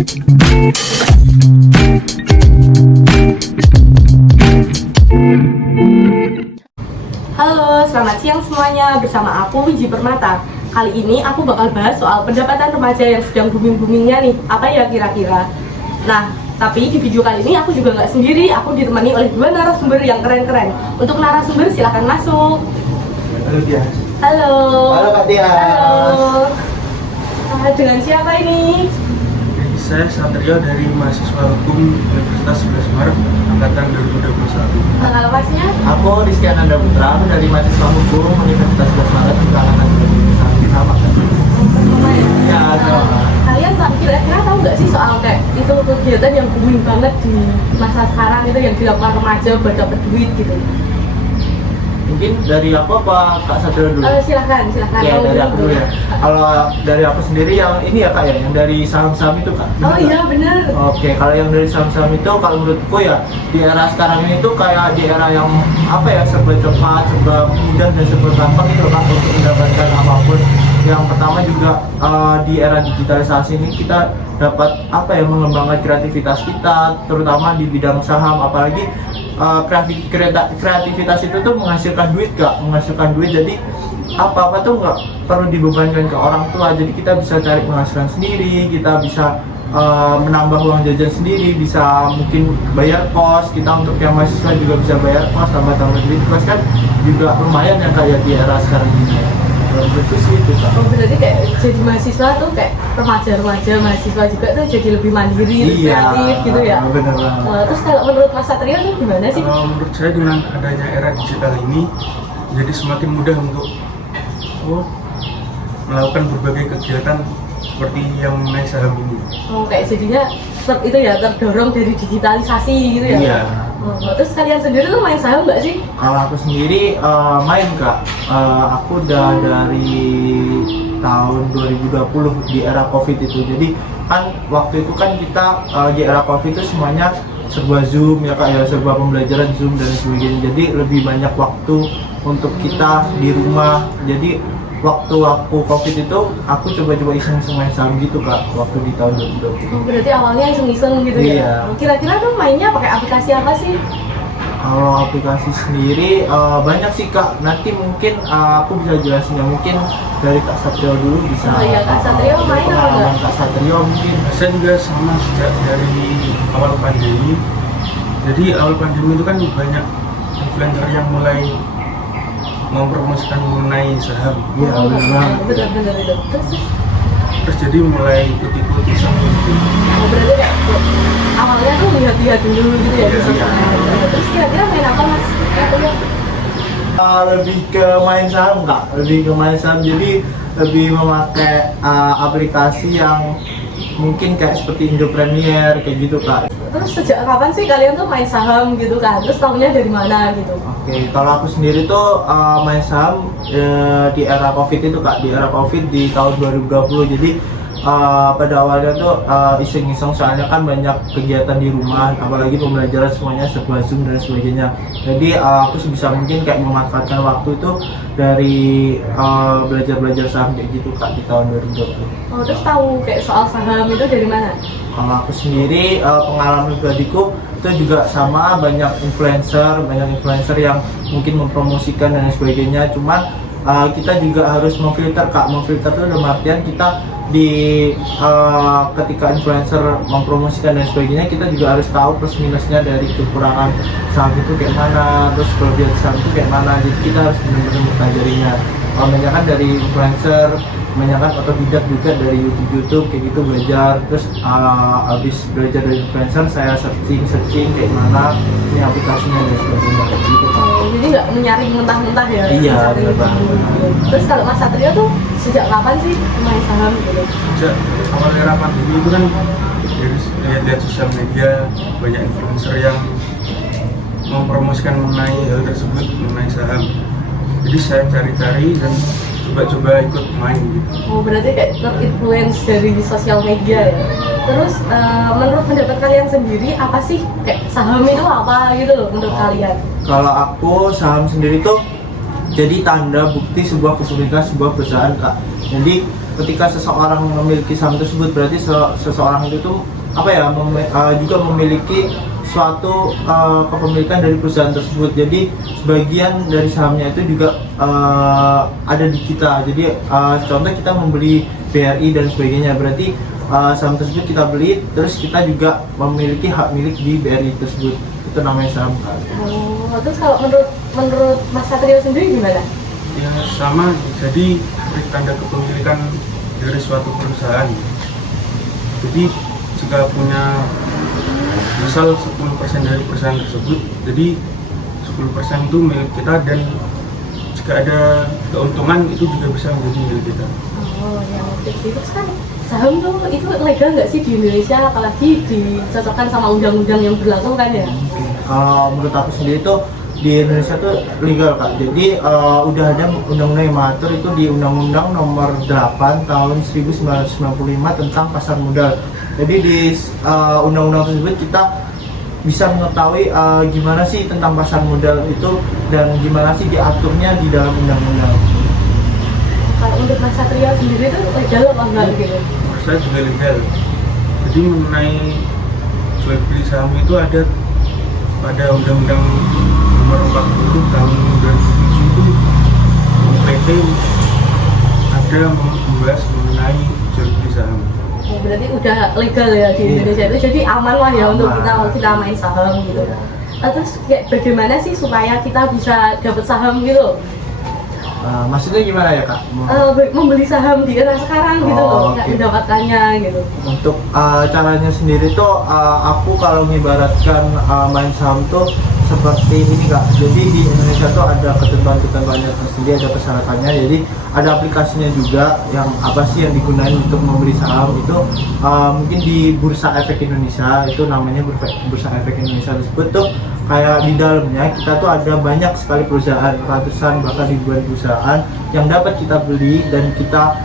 Halo, selamat siang semuanya. Bersama aku Wiji Permata. Kali ini aku bakal bahas soal pendapatan remaja yang sedang booming-boomingnya nih. Apa ya kira-kira? Nah, tapi di video kali ini aku juga nggak sendiri. Aku ditemani oleh dua narasumber yang keren-keren. Untuk narasumber silahkan masuk. Halo Dia. Halo. Halo Kak Dia. Halo. Dengan siapa ini? Saya Satrio dari mahasiswa hukum Universitas 11 Maret angkatan 2021. Kalau masnya? Aku Rizky Ananda Putra, aku dari mahasiswa hukum Universitas 11 Maret angkatan 2021. Sama kan? Sama ya? Ya, sama. Kalian kira-kira tahu nggak sih soal kayak itu kegiatan yang booming banget di masa sekarang itu yang dilakukan remaja buat dapet duit gitu? Mungkin dari aku apa Kak Satrio dulu? Silahkan. Ya, Kamu dari aku dulu ya. Kalau dari aku sendiri yang ini ya Kak ya, yang dari saham-saham itu Kak. Oh Bener iya nggak? bener. Oke, kalau yang dari saham-saham itu kalau menurutku ya di era sekarang ini tuh kayak di era yang apa ya, serba cepat, serba mudah dan serba gampang itu Kak untuk mendapatkan apapun. Yang pertama juga di era digitalisasi ini kita dapat apa ya, mengembangkan kreativitas kita terutama di bidang saham, apalagi kreativitas itu tuh menghasilkan duit Kak, menghasilkan duit. Jadi apa-apa tuh nggak perlu dibebankan ke orang tua, jadi kita bisa cari penghasilan sendiri, kita bisa menambah uang jajan sendiri, bisa mungkin bayar kos. Kita untuk yang mahasiswa juga bisa bayar kos, tambah-tambah duit kos kan juga lumayan ya Kak ya di era sekarang ini. Betul sih itu Kak. Oh berarti kayak jadi mahasiswa tuh kayak remaja mahasiswa juga tuh jadi lebih mandiri, kreatif gitu ya? Bener banget. Wah, terus kalau menurut Mas Satrio tuh gimana sih? Menurut saya dengan adanya era digital ini jadi semakin mudah untuk melakukan berbagai kegiatan seperti yang mengenai saham ini. Oh kayak jadinya itu ya terdorong dari digitalisasi gitu ya? Iya. Oh, terus kalian sendiri tuh main saham nggak sih? Kalau aku sendiri main Kak, aku udah dari tahun 2020 di era Covid itu. Jadi kan waktu itu kan kita di era Covid itu semuanya serba Zoom ya Kak ya, serba pembelajaran Zoom dan sebagainya. Jadi lebih banyak waktu untuk kita di rumah. Jadi waktu aku Covid itu aku coba-coba iseng-iseng main saham gitu Kak, waktu di tahun 2020. Oh, berarti awalnya iseng-iseng gitu Iya. ya? Kira-kira tuh mainnya pakai aplikasi apa sih? Kalau aplikasi sendiri banyak sih Kak. Nanti mungkin aku bisa jelasin ya, mungkin dari Kak Satrio dulu bisa. Oh iya, Kak Satrio main apa pengalaman enggak? Kak Satrio mungkin. Saya juga sama sejak dari awal pandemi. Jadi awal pandemi itu kan banyak influencer yang mulai mempromosikan mengenai saham. Iya benar. Bener itu. Iya. Terus jadi mulai ikut-ikut iseng gitu. Oh berarti kayak awalnya tuh lihat-lihat dulu gitu ya? Iya. Terus kira-kira main apa Mas? Lebih ke main saham Kak, lebih ke main saham. Jadi lebih memakai aplikasi yang mungkin kayak seperti Indo Premier kayak gitu Kak. Terus sejak kapan sih kalian tuh main saham gitu kan? Terus tahunya dari mana gitu? Oke, kalau aku sendiri tuh main saham di era Covid itu Kak, di era Covid di tahun 2020. Jadi pada awalnya tuh iseng-iseng, soalnya kan banyak kegiatan di rumah, apalagi pembelajaran semuanya serba Zoom dan sebagainya. Jadi aku sebisa mungkin kayak memanfaatkan waktu itu dari belajar saham kayak gitu Kak di tahun 2020. Oh terus tahu kayak soal saham itu dari mana? Kalau aku sendiri pengalaman pribadiku itu juga sama, banyak influencer yang mungkin mempromosikan dan sebagainya. Cuman kita juga harus memfilter Kak. Memfilter itu dalam artian kita ketika influencer mempromosikan dan sebagainya, kita juga harus tahu plus minusnya dari kekurangan saham itu kayak mana, terus kelebihan saham itu kayak mana. Jadi kita harus benar-benar mempelajarinya. Banyak kan dari influencer, banyak kan otodidak juga dari YouTube kayak gitu belajar. Terus habis belajar dari influencer, saya searching kayak mana ini aplikasinya dan sebagainya gitu. Oh, jadi nggak menyaring mentah-mentah ya? Iya, Mas Satrio? benar banget. Terus kalau Mas Satrio tuh sejak kapan sih main saham gitu? Sejak awal era pandemi itu kan dari lihat-lihat sosial media banyak influencer yang mempromosikan mengenai hal tersebut, mengenai saham. Jadi saya cari-cari dan coba-coba ikut main gitu. Oh berarti kayak terinfluence dari sosial media ya? Terus menurut pendapat kalian sendiri apa sih kayak saham itu apa gitu loh menurut kalian? Kalau aku saham sendiri tuh jadi tanda bukti sebuah kepemilikan sebuah perusahaan Kak. Jadi ketika seseorang memiliki saham tersebut berarti seseorang itu tuh juga memiliki suatu kepemilikan dari perusahaan tersebut. Jadi sebagian dari sahamnya itu juga ada di kita. Jadi contoh kita membeli BRI dan sebagainya, berarti saham tersebut kita beli, terus kita juga memiliki hak milik di BRI tersebut. Itu namanya saham. Oh, terus kalau menurut Mas Satrio sendiri gimana? Ya sama, jadi seperti tanda kepemilikan dari suatu perusahaan. Jadi jika punya misal 10% dari perusahaan tersebut, jadi 10% itu milik kita, dan jika ada keuntungan itu juga bisa menjadi milik kita. Oh, yang itu kan saham tuh itu legal nggak sih di Indonesia, apalagi dicocokkan sama undang-undang yang berlaku kan ya? Kalau menurut aku sendiri tuh di Indonesia tuh legal Kak. Jadi udah ada undang-undang yang mengatur itu di Undang-Undang Nomor 8 Tahun 1995 tentang pasar modal. Jadi di undang-undang tersebut kita bisa mengetahui gimana sih tentang pasar modal itu dan gimana sih diaturnya di dalam undang-undang. Kalau untuk Mas Satrio sendiri tuh legal apa enggak gitu? Saya juga legal. Jadi mengenai jual beli saham itu ada pada Undang-Undang Nomor 40 Tahun 2007 itu PT ada membahas mengenai jual beli saham. Oh, berarti udah legal ya di Indonesia itu, jadi aman lah ya untuk kita main saham gitu. Terus kayak bagaimana sih supaya kita bisa dapat saham gitu? Maksudnya gimana ya Kak? Membeli saham di era sekarang gitu loh, nggak mendapatkannya gitu. Untuk caranya sendiri tuh aku kalau mengibaratkan main saham tuh seperti ini Kak. Jadi di Indonesia tuh ada ketentuan-ketentuannya tersendiri, ada persyaratannya. Jadi ada aplikasinya juga yang apa sih yang digunakan untuk membeli saham itu mungkin di Bursa Efek Indonesia, itu namanya Bursa Efek Indonesia tersebut tuh kayak di dalamnya kita tuh ada banyak sekali perusahaan, ratusan bahkan ribuan perusahaan yang dapat kita beli dan kita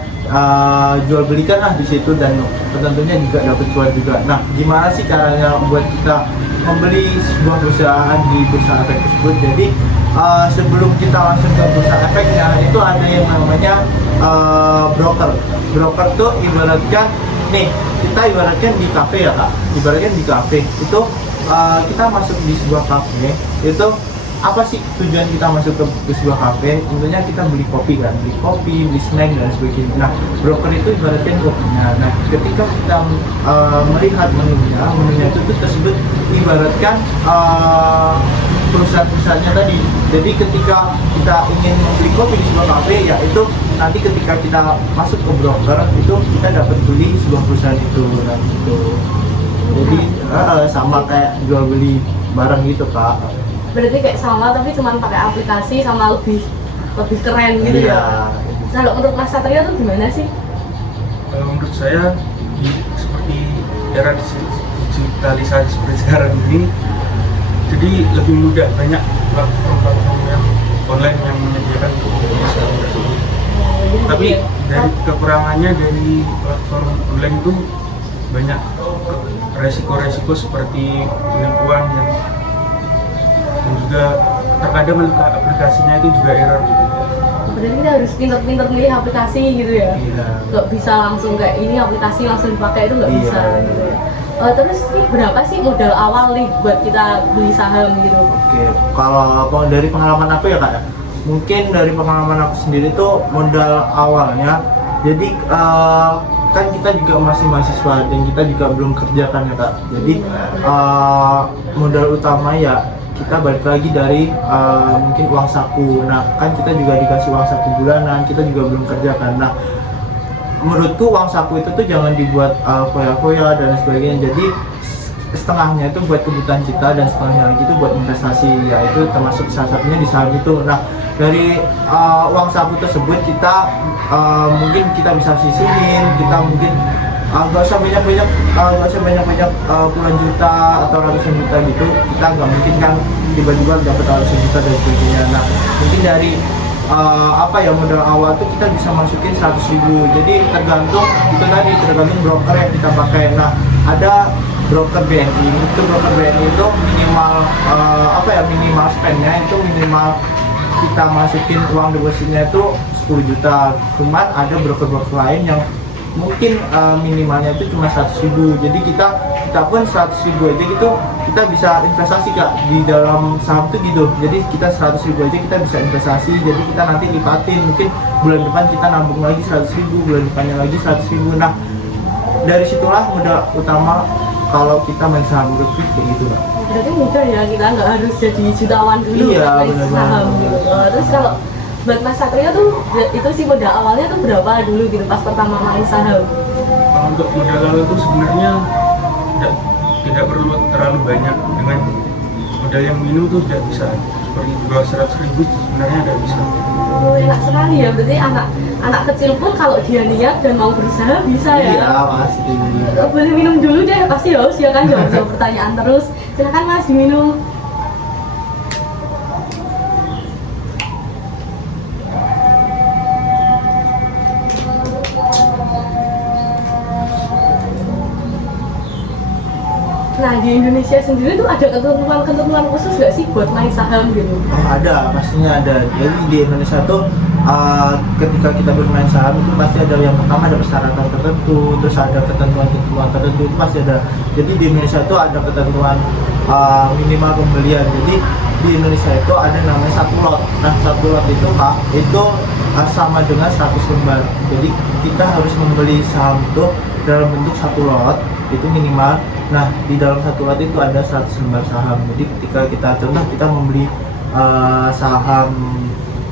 jual belikan lah di situ, dan tentunya juga dapat cuan juga. Nah, gimana sih caranya buat kita membeli sebuah perusahaan di Bursa Efek tersebut? Jadi sebelum kita langsung ke Bursa Efeknya itu ada yang namanya broker. Broker tuh ibaratkan nih, kita ibaratkan di kafe ya Kak. Ibaratkan di kafe itu kita masuk di sebuah kafe, itu apa sih tujuan kita masuk ke sebuah kafe? Tentunya kita beli kopi kan, beli snack dan sebagainya. Nah, broker itu ibaratkan kopinya. Nah, ketika kita melihat menunya itu tersebut ibaratkan perusahaan-perusahaannya tadi. Jadi ketika kita ingin membeli kopi di sebuah kafe, ya itu nanti ketika kita masuk ke broker itu kita dapat beli sebuah perusahaan itu. Nah, gitu. Jadi sama kayak jual beli barang gitu Kak. Berarti kayak sama tapi cuma pakai aplikasi sama lebih keren gitu ya. Kalau menurut Mas Satrio tuh gimana sih? Kalau menurut saya seperti era digitalisasi seperti sekarang ini, jadi lebih mudah, banyak platform yang online yang menyediakan saham tersebut. Tapi dari kekurangannya dari platform online itu banyak resiko-resiko seperti penipuan yang juga terkadang aplikasinya itu juga error gitu. Berarti kita harus pinter-pinter milih aplikasi gitu ya. Iya. Nggak bisa langsung kayak ini aplikasi langsung dipakai, itu nggak bisa gitu ya. Terus nih berapa sih modal awal nih buat kita beli saham gitu? Oke, kalau dari pengalaman aku ya Kak, mungkin dari pengalaman aku sendiri tuh modal awalnya, jadi kan kita juga masih mahasiswa dan kita juga belum kerja kan ya Kak. Jadi modal utama ya kita balik lagi dari mungkin uang saku. Nah, kan kita juga dikasih uang saku bulanan, kita juga belum kerja kan. Nah, menurutku uang saku itu tuh jangan dibuat foya-foya dan sebagainya. Jadi setengahnya itu buat kebutuhan kita dan setengahnya lagi itu buat investasi, yaitu termasuk salah satunya di saham itu. Nah, dari uang saku tersebut kita mungkin kita bisa sisihin, kita mungkin nggak usah banyak puluhan juta atau ratusan juta gitu. Kita nggak mungkin kan tiba-tiba dapat ratusan juta dan sebagainya. Nah, mungkin dari modal awal tuh kita bisa masukin 100.000. Jadi tergantung broker yang kita pakai. Nah, ada broker BNI. Itu broker BNI itu minimal minimal spendnya itu minimal kita masukin uang depositnya itu 10 juta. Cuman ada broker-broker lain yang mungkin minimalnya itu cuma 100.000. Jadi kita pun 100.000 aja gitu kita bisa investasi Kak di dalam saham tuh gitu. Jadi kita 100.000 aja kita bisa investasi. Jadi kita nanti lipatin, mungkin bulan depan kita nabung lagi 100.000, bulan depannya lagi 100.000. Nah dari situlah modal utama kalau kita main saham rupiah kayak gitu Kak. Berarti mudah ya, kita nggak harus jadi jutawan dulu Iya, main benar saham banget. gitu. Terus kalau buat Mas Satrio tuh itu sih modal awalnya tuh berapa dulu gitu pas pertama main saham? Kalau untuk modal awal itu sebenarnya tidak perlu terlalu banyak. Dengan modal yang minimum tuh tidak bisa, seperti 200.000 sebenarnya tidak bisa. Oh enak sekali ya, berarti anak kecil pun kalau dia niat dan mau berusaha bisa ya? Iya pasti. Boleh minum dulu deh, pasti haus ya kan, jawab pertanyaan terus. Silakan Mas diminum. Nah di Indonesia sendiri tuh ada ketentuan khusus nggak sih buat main saham gitu? Oh ada, pastinya ada. Jadi di Indonesia tuh ketika kita bermain saham itu pasti ada yang pertama ada persyaratan tertentu, terus ada ketentuan-ketentuan tertentu itu pasti ada. Jadi di Indonesia tuh ada ketentuan minimal pembelian. Jadi di Indonesia itu ada namanya satu lot. Nah satu lot itu Pak itu sama dengan 100 lembar. Jadi kita harus membeli saham itu dalam bentuk satu lot itu minimal. Nah di dalam satu lot itu ada 100 lembar saham. Jadi ketika kita membeli saham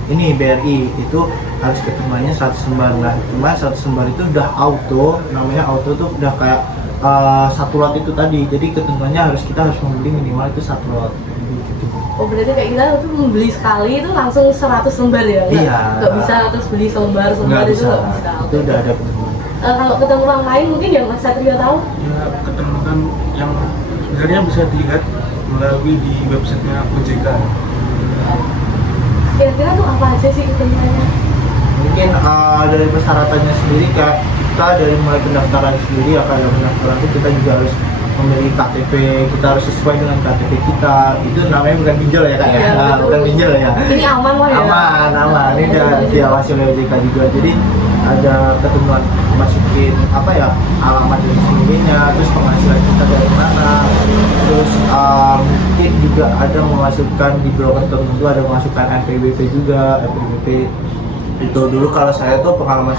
ini BRI itu harus ketemuannya 100 lembar. Nah cuma 100 lembar itu udah auto, namanya auto tuh udah kayak satu lot itu tadi. Jadi ketentuannya kita harus membeli minimal itu satu lot gitu. Oh berarti kayak kita tuh membeli sekali itu langsung 100 lembar ya? Iya. Nggak bisa terus beli selembar itu nggak bisa. Itu udah ada ketentuan. Kalau ketentuan lain mungkin yang Mas Satrio tahu? Ya ketentuan yang sebenarnya bisa dilihat melalui di websitenya OJK. Kira-kira tuh apa aja sih ketentuannya? Mungkin dari persyaratannya sendiri kayak kita dari mulai pendaftaran sendiri ya, kayak pendaftaran itu kita juga harus membeli KTP, kita harus sesuai dengan KTP kita. Itu namanya bukan pinjol ya Kak ya? Iya, betul. Bukan pinjol ya. Ini aman lah ya? Aman. Ini udah diawasi oleh OJK juga. Jadi ada ketentuan masukin alamat dan sebagainya, terus penghasilan kita dari mana, terus mungkin juga ada memasukkan di broker tertentu ada memasukkan NPWP juga. NPWP itu dulu kalau saya tuh pengalaman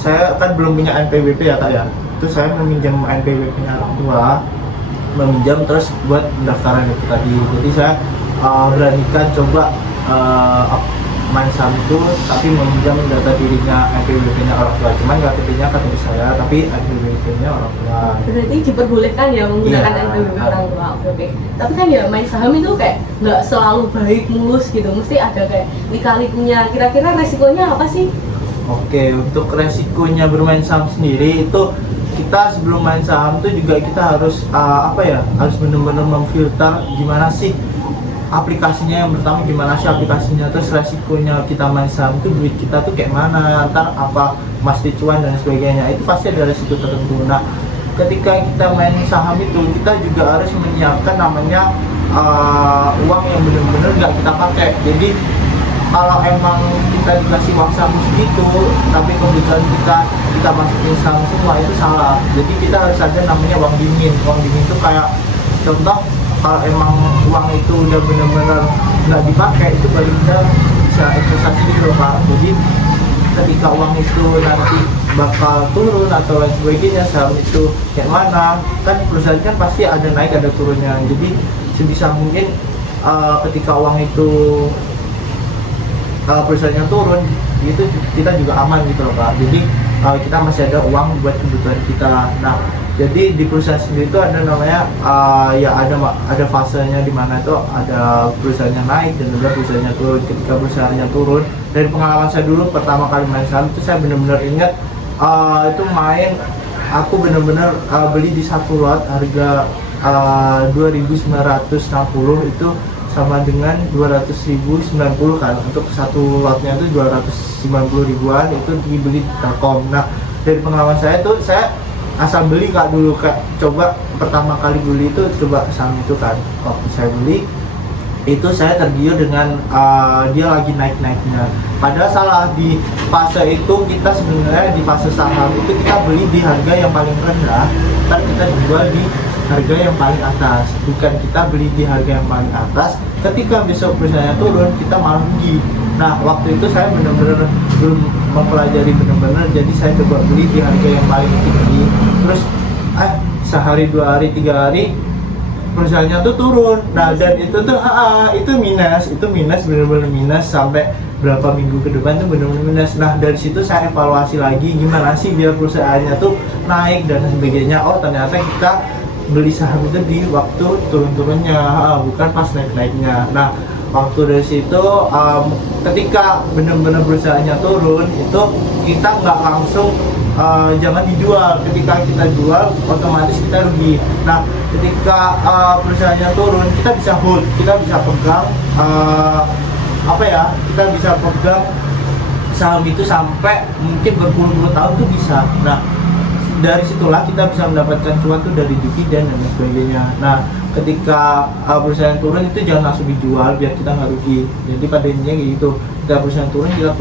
saya kan belum punya NPWP ya Kak ya, itu saya meminjam NPWP-nya orang tua, meminjam terus buat pendaftaran itu tadi. Jadi saya beranikan coba main saham itu tapi meminjam data dirinya NPWP-nya orang tua. Cuman KTP-nya KTP saya tapi NPWP-nya orang tua. Berarti diperbolehkan ya menggunakan Iya. NPWP orang tua. Oke. Tapi kan ya main saham itu kayak nggak selalu baik mulus gitu. Mesti ada kayak lika-likunya. Kira-kira resikonya apa sih? Oke, untuk resikonya bermain saham sendiri itu kita sebelum main saham tuh juga kita harus harus benar-benar memfilter gimana sih aplikasinya. Yang pertama gimana sih aplikasinya, terus resikonya kita main saham tuh duit kita tuh kayak mana, ntar apa pasti cuan dan sebagainya, itu pasti ada resiko tertentu. Nah ketika kita main saham itu kita juga harus menyiapkan namanya uang yang benar-benar nggak kita pakai. Jadi kalau emang kita dikasih uang saku segitu tapi kebetulan kita masukin saham semua, itu salah. Jadi kita harus ada namanya uang dingin. Uang dingin itu kayak contoh, kalau emang uang itu udah benar-benar nggak dipakai itu baru kita bisa investasi gitu loh Pak. Jadi ketika uang itu nanti bakal turun atau lain sebagainya, saham itu kayak mana, kan perusahaan kan pasti ada naik ada turunnya. Jadi sebisa mungkin ketika uang itu perusahaannya turun itu kita juga aman gitu loh Pak. Jadi kita masih ada uang buat kebutuhan kita. Nah jadi di perusahaan sendiri itu ada namanya ada fasenya di mana itu ada perusahaannya naik dan ada perusahaannya turun. Ketika perusahaannya turun, dari pengalaman saya dulu pertama kali main saham itu saya benar-benar ingat itu aku benar-benar beli di satu lot harga 2.960 itu sama dengan 200.090 kan. Untuk satu lotnya itu 290 ribuan itu dibeli di Telkom. Nah dari pengalaman saya tuh saya asal beli Kak dulu, Kak coba pertama kali beli itu coba saham itu kan. Waktu saya beli itu saya tergiur dengan dia lagi naik-naiknya. Padahal salah di fase itu, kita sebenarnya di fase saham itu kita beli di harga yang paling rendah, ntar kita jual di harga yang paling atas, bukan kita beli di harga yang paling atas. Ketika besok perusahaannya turun, kita malah rugi. Nah, waktu itu saya benar-benar belum mempelajari benar-benar, jadi saya coba beli di harga yang paling tinggi. Terus sehari, 2 hari, 3 hari perusahaannya tuh turun. Nah, dan itu tuh itu minus benar-benar minus sampai berapa minggu ke depan tuh benar-benar minus. Nah, dari situ saya evaluasi lagi gimana sih biar perusahaannya tuh naik dan sebagainya. Oh, ternyata kita beli saham itu di waktu turun-turunnya, bukan pas naik-naiknya. Nah, waktu dari situ ketika benar-benar perusahaannya turun itu kita nggak langsung jangan dijual. Ketika kita jual otomatis kita rugi. Nah, ketika perusahaannya turun kita bisa hold, kita bisa pegang kita bisa pegang saham itu sampai mungkin berpuluh-puluh tahun tuh bisa. Nah, dari situlah kita bisa mendapatkan cuan tuh dari dividen dan sebagainya. Nah, ketika perusahaan turun itu jangan langsung dijual biar kita nggak rugi. Jadi pada intinya gitu, ketika perusahaan turun kita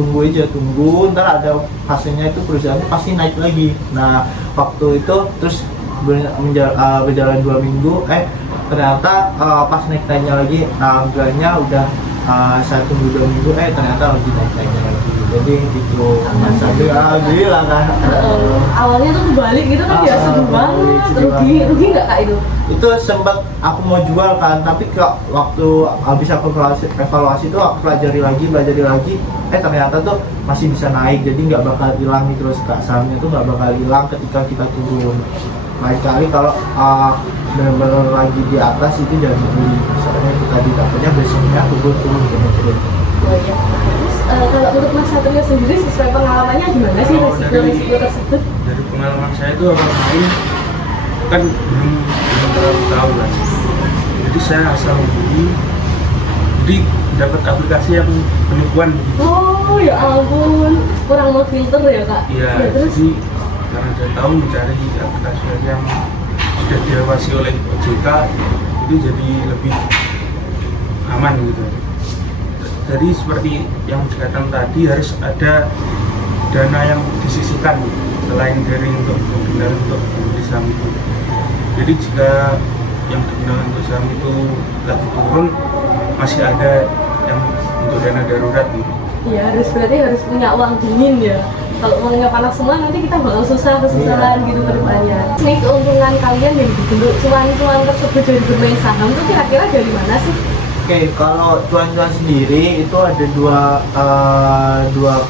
tunggu, ntar ada hasilnya itu perusahaan itu pasti naik lagi. Nah, waktu itu terus berjalan 2 minggu, ternyata pas naik-naiknya lagi, harganya udah saya tunggu 2 minggu, ternyata lagi naik-naiknya lagi. Jadi itu masalah gila kan. Awalnya tuh kebalik gitu kan, ya seru banget. Rugi nggak kak itu? Itu sempat aku mau jual kan, tapi waktu habis aku evaluasi itu aku pelajari lagi, ternyata tuh masih bisa naik, jadi nggak bakal hilang terus kak, sahamnya tuh nggak bakal hilang ketika kita turun. Lain kali kalau benar-benar lagi di atas itu jangan dibeli, soalnya kita dapatnya besoknya turun benar-benar. Oh iya. Terus kalau menurut Mas Satrio sendiri sesuai pengalamannya gimana sih resiko tersebut? Dari pengalaman saya itu awal main kan belum terlalu tahu kan. Jadi saya asal beli, jadi dapat aplikasi yang penipuan. Oh ya ampun, kurang mau filter ya kak? Iya. Ya, terus? Jadi karena saya tahu mencari aplikasi yang sudah diawasi oleh OJK itu jadi lebih aman gitu. Jadi seperti yang dikatakan tadi, harus ada dana yang disisihkan selain dari untuk digunakan untuk membeli saham itu. Jadi jika yang digunakan untuk saham itu lagi turun, masih ada yang untuk dana darurat gitu. Iya, berarti harus punya uang dingin ya. Kalau uangnya panas semua nanti kita bakal kesusahan gitu ke depannya. Ini keuntungan kalian yang dibentuk cuan-cuan tersebut dari bermain saham itu kira-kira dari mana sih? Oke, kalau cuan-cuan sendiri itu ada dua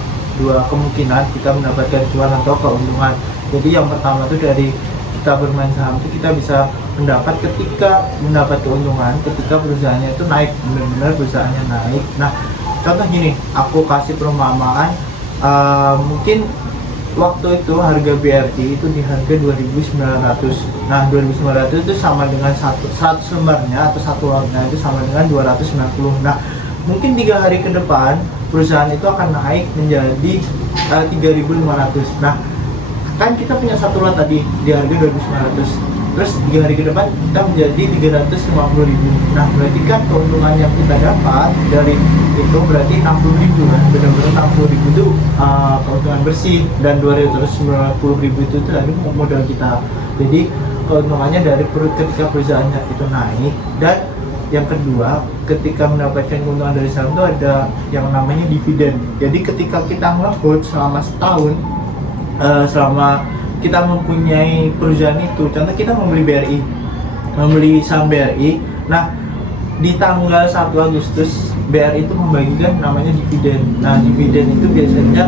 kemungkinan kita mendapatkan cuan atau keuntungan. Jadi yang pertama itu dari kita bermain saham itu kita bisa mendapat keuntungan ketika perusahaannya itu naik, benar-benar perusahaannya naik. Nah, contoh gini, aku kasih perumpamaan, mungkin waktu itu harga BRI itu di harga 2.900. Nah, 2.900 itu sama dengan 100 lembarnya atau 1 lotnya itu sama dengan 290. Nah, mungkin 3 hari ke depan perusahaan itu akan naik menjadi 3.500. Nah, kan kita punya 1 lot tadi di harga 2.900. Terus 3 hari ke depan kita menjadi 350.000. Nah, berarti kan keuntungan yang kita dapat dari itu berarti 60.000 kan, benar-benar 60.000 itu keuntungan bersih, dan 290.000 itu tadi modal kita. Jadi keuntungannya dari ketika perusahaannya itu naik. Dan yang kedua, ketika mendapatkan keuntungan dari saham itu ada yang namanya dividen. Jadi ketika kita nge-hold selama setahun, selama kita mempunyai perusahaan itu, contoh kita membeli saham BRI. Nah, di tanggal 1 Agustus BRI itu membagikan namanya dividen. Nah, dividen itu biasanya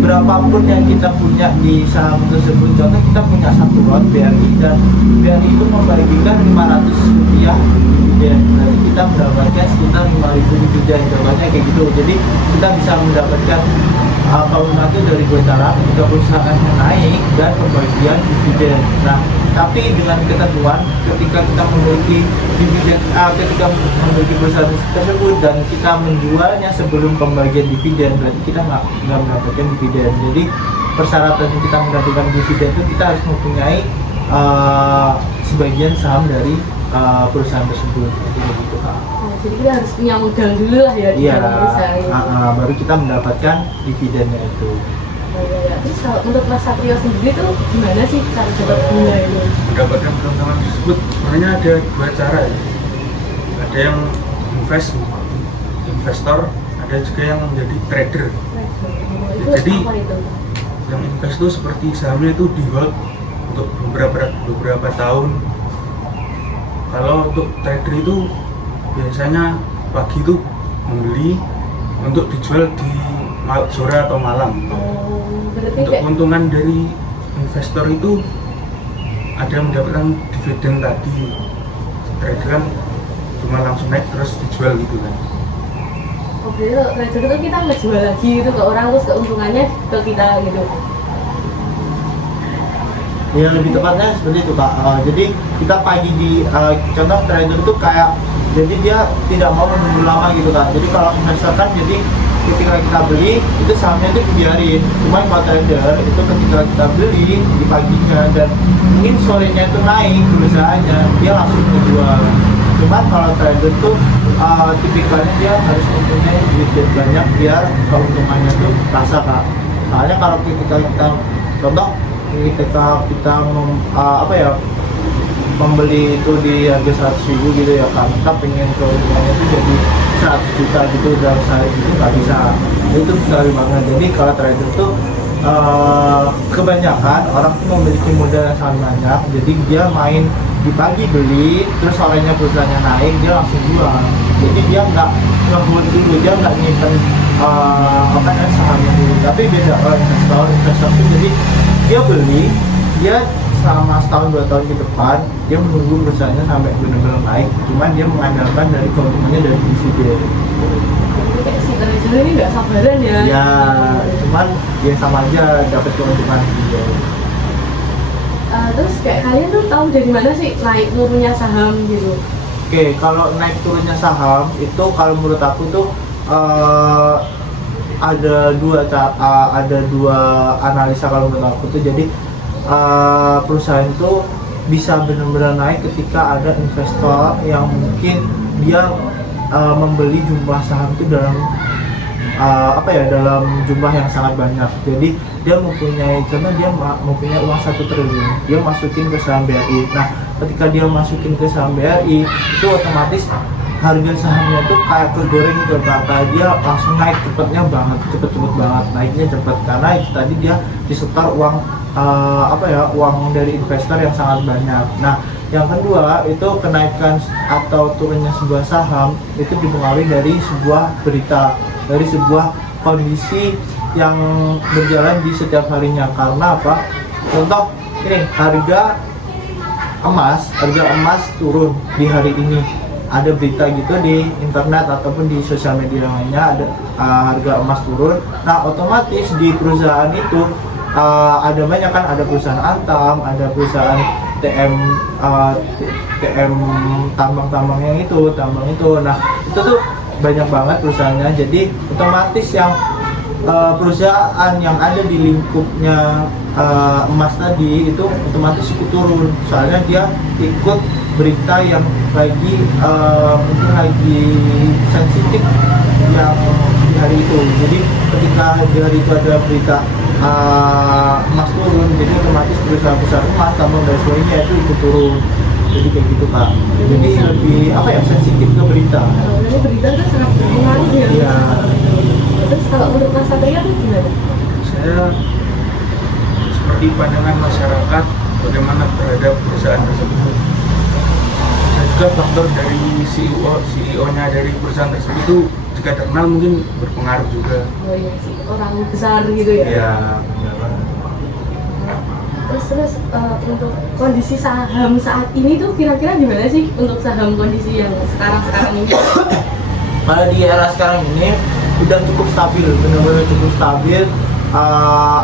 berapapun yang kita punya di saham tersebut, contoh kita punya 1 lot BRI dan BRI itu membagikan 500 rupiah dividen, jadi kita mendapatkan sekitar 5.000 dividen, contohnya kayak gitu. Jadi kita bisa mendapatkan keuntungan itu dari 2 cara, ketika perusahaannya naik dan pembagian dividen. Nah, tapi dengan ketentuan ketika kita memiliki dividen, ketika memiliki perusahaan tersebut dan kita menjualnya sebelum pembagian dividen, berarti kita nggak mendapatkan dividen. Jadi persyaratan kita mendapatkan dividen itu kita harus mempunyai sebagian saham dari perusahaan tersebut gitu Kak. Nah, jadi kita harus punya modal dulu lah ya di Iya, dalam perusahaan. baru kita mendapatkan dividennya itu. Oh, iya. Terus kalau menurut Mas Satrio sendiri tuh gimana sih cara dapat gula ini? Mendapatkan keuntungan tersebut sebenarnya ada dua cara ya. Ada yang investor, ada juga yang menjadi trader. Itu Jadi, apa itu? Yang invest itu seperti sahamnya itu di hold untuk beberapa tahun. Kalau untuk trader itu biasanya pagi itu membeli untuk dijual di sore atau malam. Berarti Untuk kayak keuntungan dari investor itu ada mendapatkan dividen tadi. Trader kan cuma langsung naik terus dijual gitu kan. oke, kalau trader itu kita ngejual lagi gitu ke orang terus keuntungannya ke kita gitu. Ya lebih tepatnya seperti itu Kak. Jadi kita pagi di contoh trader itu kayak jadi dia tidak mau menunggu lama gitu Kak. Jadi kalau investor kan jadi ketika kita beli itu sahamnya itu dibiarin. Cuma kalau trader itu ketika kita beli di paginya dan mungkin sorenya itu naik perusahaannya dia langsung menjual. Cuma kalau trader tuh tipikalnya dia harus mempunyai duit banyak biar keuntungannya tuh terasa Kak. Soalnya kalau ketika kita contoh ketika kita membeli itu di harga 100.000 gitu ya kan, kita pengen keuntungannya itu jadi 100 juta gitu dalam sehari gitu nggak bisa, itu besar banget. Jadi kalau trader itu kebanyakan orang tuh memiliki modal yang sangat banyak, jadi dia main di pagi beli, terus sorenya perusahaannya naik dia langsung jual. Jadi dia nggak ngehold dulu, dia nggak nyimpen sahamnya dulu. Tapi beda kalau investor tuh jadi dia beli, dia selama setahun 2 tahun ke depan dia menunggu perusahaannya sampai benar-benar naik, cuman dia mengandalkan dari keuntungannya dari dividen. Jadi kayak si trader ini nggak sabaran ya. Ya, cuman ya sama aja dapat keuntungan juga. Terus kayak kalian tuh tahu dari mana sih naik turunnya saham gitu? Oke, kalau naik turunnya saham itu kalau menurut aku tuh ada dua analisa kalau menurut aku tuh. Jadi perusahaan itu bisa benar-benar naik ketika ada investor yang mungkin dia membeli jumlah saham itu dalam dalam jumlah yang sangat banyak. Jadi dia mempunyai uang 1 triliun, dia masukin ke saham BRI. Nah, ketika dia masukin ke saham BRI itu otomatis harga sahamnya tuh kayak kegoreng gitu, kayak dia langsung naik cepet banget naiknya cepet karena itu tadi dia disetor uang uang dari investor yang sangat banyak. Nah, yang kedua itu kenaikan atau turunnya sebuah saham itu dipengaruhi dari sebuah berita, dari sebuah kondisi yang berjalan di setiap harinya. Karena apa? Contoh ini, harga emas turun di hari ini. Ada berita gitu di internet ataupun di sosial media lainnya, ada harga emas turun. Nah, otomatis di perusahaan itu ada banyak kan, ada perusahaan Antam, ada perusahaan TM tambang itu. Nah, itu tuh banyak banget perusahaannya. Jadi otomatis yang perusahaan yang ada di lingkupnya emas tadi itu otomatis ikut turun, soalnya dia ikut berita yang mungkin lagi sensitif yang di hari itu. Jadi ketika di hari itu ada berita emas turun, jadi otomatis perusahaan emas tambang dan sebagainya itu ikut turun. Jadi kayak gitu Kak. Jadi lebih sensitif ke berita. Jadi berita itu sangat berpengaruh ya. Iya. Terus kalau menurut Mas Satria itu gimana? Saya seperti pandangan masyarakat bagaimana terhadap perusahaan tersebut. Dan juga faktor dari CEO-nya dari perusahaan tersebut itu jika terkenal mungkin berpengaruh juga. Oh iya sih, orang besar gitu ya. Iya, benar banget. Terus untuk kondisi saham saat ini tuh kira-kira gimana sih untuk saham kondisi yang sekarang ini? Kalau di era sekarang ini udah cukup stabil, benar-benar cukup stabil.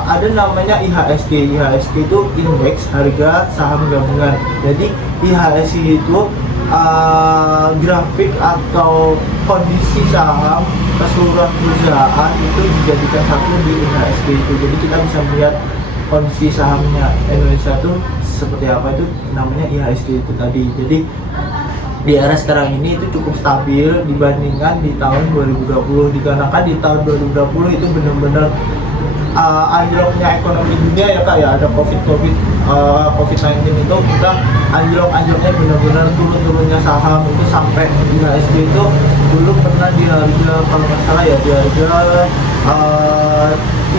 Ada namanya IHSG. IHSG itu indeks harga saham gabungan. Jadi IHSG itu grafik atau kondisi saham keseluruhan perusahaan itu dijadikan satu di IHSG itu. Jadi kita bisa melihat kondisi sahamnya Indonesia tuh seperti apa itu namanya IHSG itu tadi. Jadi di era sekarang ini itu cukup stabil dibandingkan di tahun 2020, dikarenakan di tahun 2020 itu benar-benar anjloknya ekonomi dunia ya kak ya, ada COVID-19 itu kita anjloknya benar-benar turunnya saham itu sampai IHSG itu dulu pernah di harga kalau nggak salah ya di harga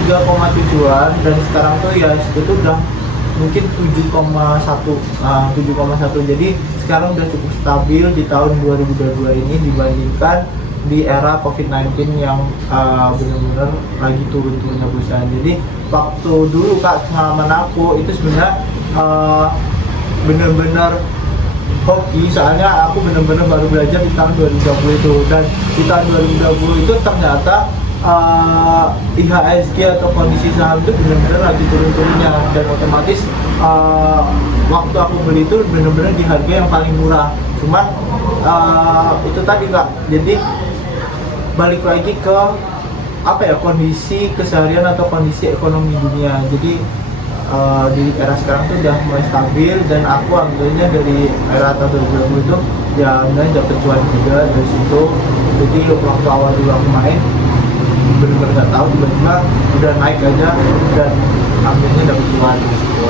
3,7an dan sekarang tuh IHSG itu udah mungkin 7,1 jadi sekarang udah cukup stabil di tahun 2022 ini dibandingkan di era COVID-19 yang benar-benar lagi turun-turunnya bursa. Jadi waktu dulu kak pengalaman aku itu sebenarnya benar-benar hoki, soalnya aku benar-benar baru belajar di tahun 2020 itu, dan di tahun 2020 itu ternyata IHSG atau kondisi saham itu benar-benar lagi turun-turunnya, dan otomatis waktu aku beli itu benar-benar di harga yang paling murah. Cuman itu tadi kak, jadi balik lagi ke apa ya, kondisi keseharian atau kondisi ekonomi dunia. Jadi di era sekarang tuh udah mulai stabil, dan aku ambilnya dari era tahun 2020 itu ya mulai dapat cuan juga dari situ. Jadi waktu awal dulu aku main bener-bener nggak tahu, tiba-tiba udah naik aja dan ambilnya dapat cuan dari situ.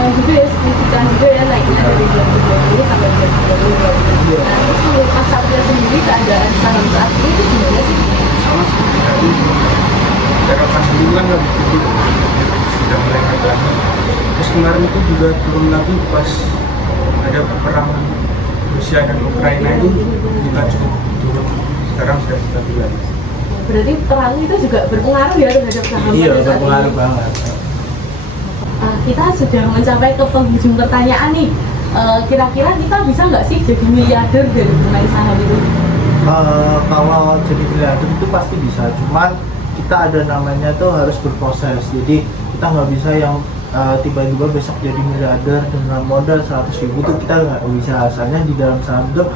Juga ya signifikan juga ya naiknya dari 2020 sampai 2022. Iya. Nah, terus menurut Mas Satria sendiri keadaan saham saat ini itu gimana sih? Sama sih, tadi era pandemi kan nggak begitu, sudah mulai naik lagi. Terus kemarin itu juga turun lagi pas ada perang Rusia dan Ukraina itu juga cukup turun. Sekarang sudah stabil lagi. Berarti perang itu juga berpengaruh ya terhadap saham Iya, pada saat ini? berpengaruh banget. Kita sudah mencapai ke penghujung pertanyaan nih. Kira-kira kita bisa nggak sih jadi miliarder dari bermain saham itu? Kalau jadi miliarder itu pasti bisa, cuman kita ada namanya tuh harus berproses. Jadi kita nggak bisa yang tiba-tiba besok jadi miliarder dengan modal 100.000 tuh kita nggak bisa. Asalnya di dalam saham tuh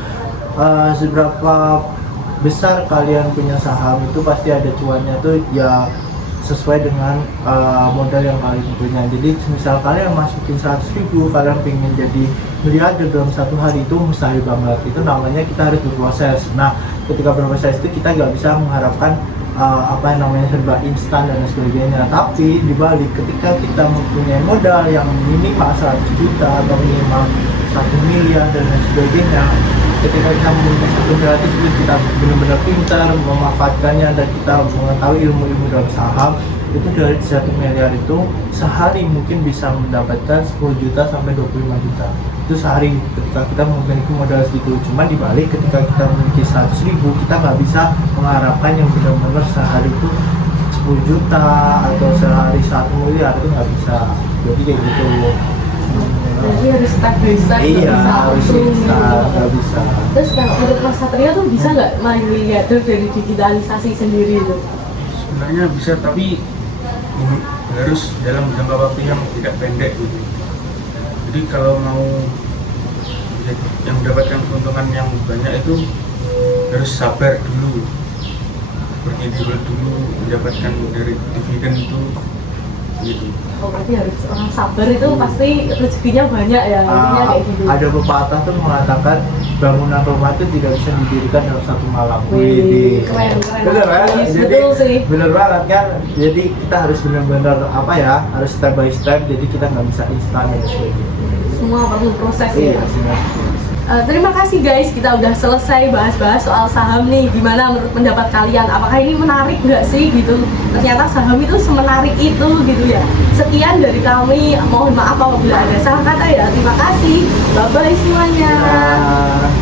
seberapa besar kalian punya saham itu pasti ada cuannya tuh ya sesuai dengan modal yang kalian punya. Jadi misal kalian masukin 100.000, kalian pengen jadi miliarder dalam satu hari itu mustahil banget. Itu namanya kita harus berproses. Nah, ketika berproses itu kita nggak bisa mengharapkan apa yang namanya serba instan dan sebagainya. Tapi dibalik ketika kita mempunyai modal yang minimal 100 juta atau minimal 1 miliar dan lain sebagainya, ketika kita mempunyai satu miliar itu kita benar-benar pintar memanfaatkannya dan kita mengetahui ilmu-ilmu dalam saham, itu dari 1 miliar itu sehari mungkin bisa mendapatkan 10 juta sampai 25 juta itu sehari ketika kita memiliki modal segitu. Cuma dibalik ketika kita memiliki 100.000 kita nggak bisa mengharapkan yang benar-benar sehari itu 10 juta atau sehari 1 miliar, itu nggak bisa. Jadi kayak gitu. Jadi harus step by step, Iya, bisa harus langsung bisa, gitu. nggak bisa. Terus kalau menurut Mas Satria tuh bisa nggak main miliarder dari digitalisasi sendiri itu? Sebenarnya bisa, tapi harus dalam jangka waktu yang tidak pendek gitu. Jadi kalau mau yang mendapatkan keuntungan yang banyak itu harus sabar dulu, berdiri dulu, mendapatkan dari dividen itu gitu. Oh, berarti harus orang sabar itu pasti rezekinya banyak ya, intinya kayak gitu. Ada pepatah tuh mengatakan bangunan rumah itu tidak bisa didirikan dalam satu malam. Wih, keren. Bener kan? Yes, Jadi betul sih. bener banget kan. Jadi kita harus benar-benar apa ya, harus step by step. Jadi kita nggak bisa instan dan sebagainya. Semua perlu proses Iya, ya. sebenarnya. Terima kasih guys, kita udah selesai bahas-bahas soal saham nih. Gimana menurut pendapat kalian? Apakah ini menarik nggak sih gitu? Ternyata saham itu semenarik itu gitu ya. Sekian dari kami, mohon maaf apabila ada salah kata ya. Terima kasih, bye-bye semuanya. Nah.